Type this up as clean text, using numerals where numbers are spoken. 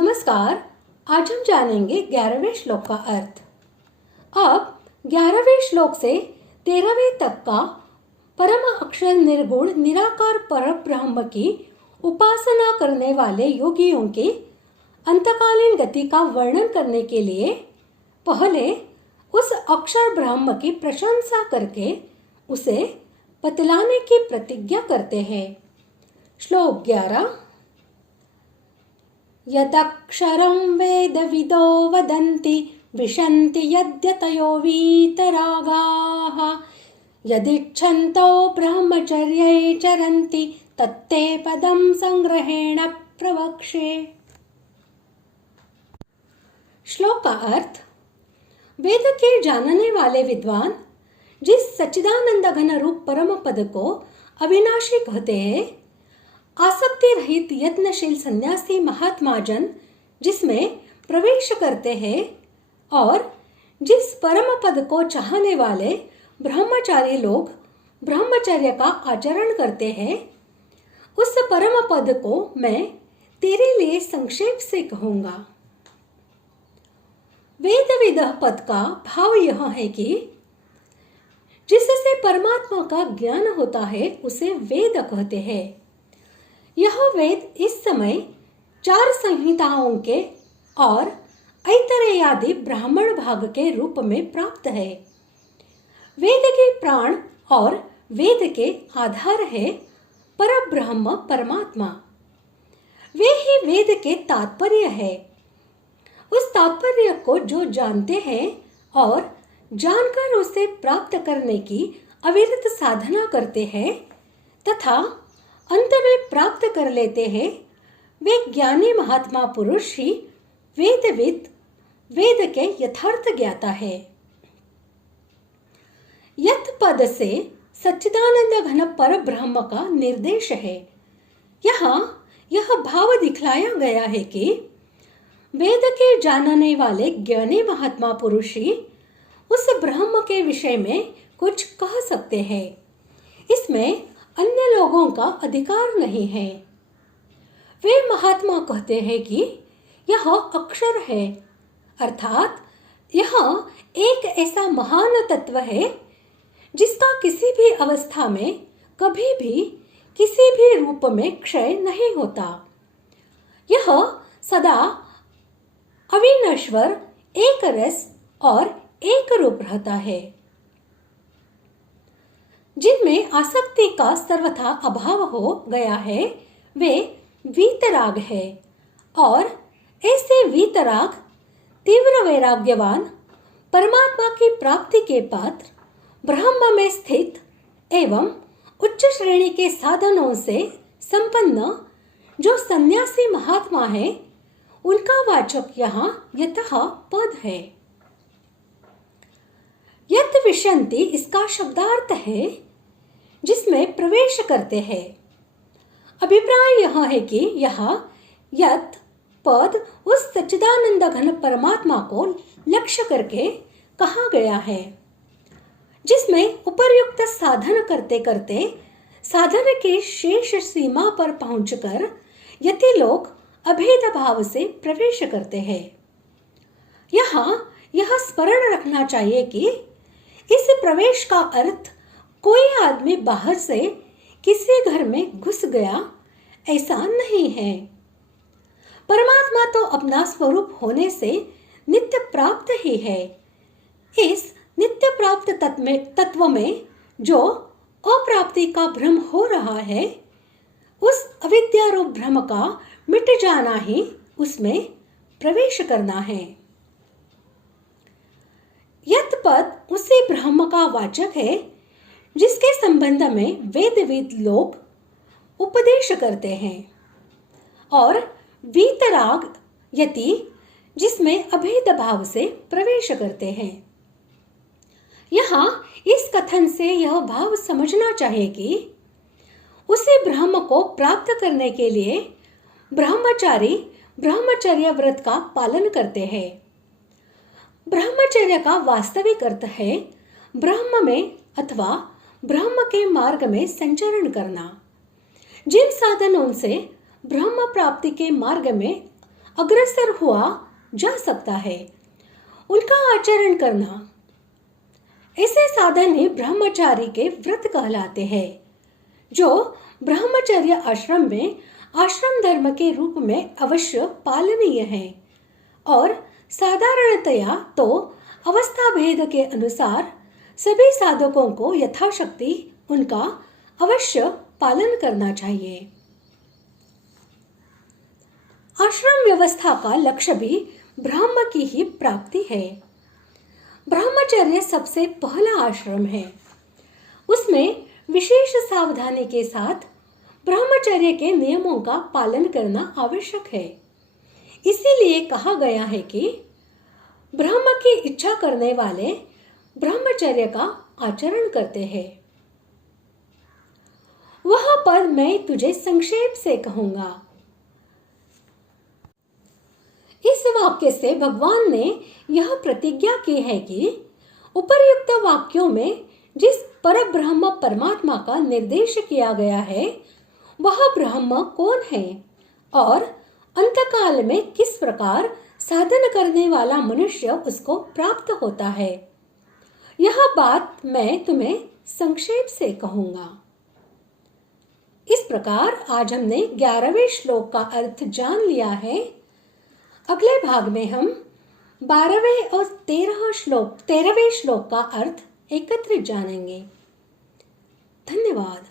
नमस्कार। आज हम जानेंगे 11वें श्लोक का अर्थ। अब 11वें श्लोक से 13वें तक का परम अक्षर निर्गुण निराकार पर ब्रह्म की उपासना करने वाले योगियों की अंतकालीन गति का वर्णन करने के लिए पहले उस अक्षर ब्रह्म की प्रशंसा करके उसे बतलाने की प्रतिज्ञा करते हैं। श्लोक 11। यदक्षरं वेदविदो वदन्ति विशन्ति यद्यतयो वीतरागाः यदिच्छन्तो ब्रह्मचर्ये चरन्ति तत्ते पदं संग्रहेण प्रवक्षे। श्लोक का अर्थ। वेद के जानने वाले विद्वान जिस सच्चिदानंद घन रूप परम पद को अविनाशी कहते हैं, आसक्ति रहित यत्नशील सन्यासी महात्मा जन जिसमें प्रवेश करते हैं और जिस परम पद को चाहने वाले ब्रह्मचारी लोग ब्रह्मचर्य का आचरण करते हैं, उस परम पद को मैं तेरे लिए संक्षेप से कहूंगा। वेदविद पद का भाव यह है कि जिससे परमात्मा का ज्ञान होता है उसे वेद कहते हैं। यह वेद इस समय 4 संहिताओं के और ऐतरेयादि ब्राह्मण भाग के रूप में प्राप्त है। वेद के प्राण और वेद के आधार है परब्रह्म परमात्मा। वे ही वेद के तात्पर्य है। उस तात्पर्य को जो जानते हैं और जानकर उसे प्राप्त करने की अविरत साधना करते हैं तथा अंत में प्राप्त कर लेते हैं, वे ज्ञानी महात्मा पुरुष ही वेदविद वेद के यथार्थ ज्ञाता है। यत पद से सच्चिदानंद घन पर ब्रह्म का निर्देश है। यहाँ यह भाव दिखलाया गया है कि वेद के जानने वाले ज्ञानी महात्मा पुरुष ही उस ब्रह्म के विषय में कुछ कह सकते हैं। इसमें अन्य लोगों का अधिकार नहीं है। वे महात्मा कहते हैं कि यह अक्षर है, अर्थात यह एक ऐसा महान तत्व है जिसका किसी भी अवस्था में कभी भी किसी भी रूप में क्षय नहीं होता। यह सदा अविनश्वर, एक रस और एक रूप रहता है। जिनमें आसक्ति का सर्वथा अभाव हो गया है वे वीतराग है, और ऐसे वीतराग तीव्र वैराग्यवान परमात्मा की प्राप्ति के पात्र ब्रह्म में स्थित एवं उच्च श्रेणी के साधनों से संपन्न जो सन्यासी महात्मा है, उनका वाचक यहाँ यतः पद है। यत विशन्ति इसका शब्दार्थ है जिसमें प्रवेश करते हैं। अभिप्राय यह है कि यह यत पद उस सच्चिदानंद घन परमात्मा को लक्ष्य करके कहा गया है, जिसमें उपर्युक्त साधन करते करते साधन के शेष सीमा पर पहुंचकर यति लोग अभेद भाव से प्रवेश करते हैं। यहाँ यह स्मरण रखना चाहिए कि इस प्रवेश का अर्थ कोई आदमी बाहर से किसी घर में घुस गया ऐसा नहीं है। परमात्मा तो अपना स्वरूप होने से नित्य प्राप्त ही है। इस नित्य प्राप्त तत्व में जो अप्राप्ति का भ्रम हो रहा है, उस अविद्यारूप भ्रम का मिट जाना ही उसमें प्रवेश करना है। यत पद उसी ब्रह्म का वाचक है जिसके संबंध में वेदविद लोग उपदेश करते हैं, और वीतराग यति जिसमें अभेद भाव से प्रवेश करते हैं। यहाँ इस कथन से यह भाव समझना चाहिए कि उसी ब्रह्म को प्राप्त करने के लिए ब्रह्मचारी ब्रह्मचर्य व्रत का पालन करते हैं। ब्रह्मचर्य का वास्तविक अर्थ है ब्रह्म में अथवा ब्रह्म के मार्ग में संचरण करना। जिन साधनों से ब्रह्म प्राप्ति के मार्ग में अग्रसर हुआ जा सकता है। उनका आचरण करना, ऐसे साधन ही ब्रह्मचारी के व्रत कहलाते हैं, जो ब्रह्मचर्य आश्रम में आश्रम धर्म के रूप में अवश्य पालनीय है और साधारणतया तो अवस्था भेद के अनुसार सभी साधकों को यथाशक्ति उनका अवश्य पालन करना चाहिए। आश्रम व्यवस्था का लक्ष्य भी ब्रह्म की ही प्राप्ति है। ब्रह्मचर्य सबसे पहला आश्रम है। उसमें विशेष सावधानी के साथ ब्रह्मचर्य के नियमों का पालन करना आवश्यक है। इसीलिए कहा गया है कि ब्रह्म की इच्छा करने वाले ब्रह्मचर्य का आचरण करते हैं। वह पद मैं तुझे संक्षेप से कहूंगा। इस वाक्य से भगवान ने यह प्रतिज्ञा की है कि उपर्युक्त वाक्यों में जिस परब्रह्म परमात्मा का निर्देश किया गया है वह ब्रह्म कौन है और अंतकाल में किस प्रकार साधन करने वाला मनुष्य उसको प्राप्त होता है, यह बात मैं तुम्हें संक्षेप से कहूंगा। इस प्रकार आज हमने 11वें श्लोक का अर्थ जान लिया है। अगले भाग में हम 12वें और 13वें श्लोक का अर्थ एकत्रित जानेंगे। धन्यवाद।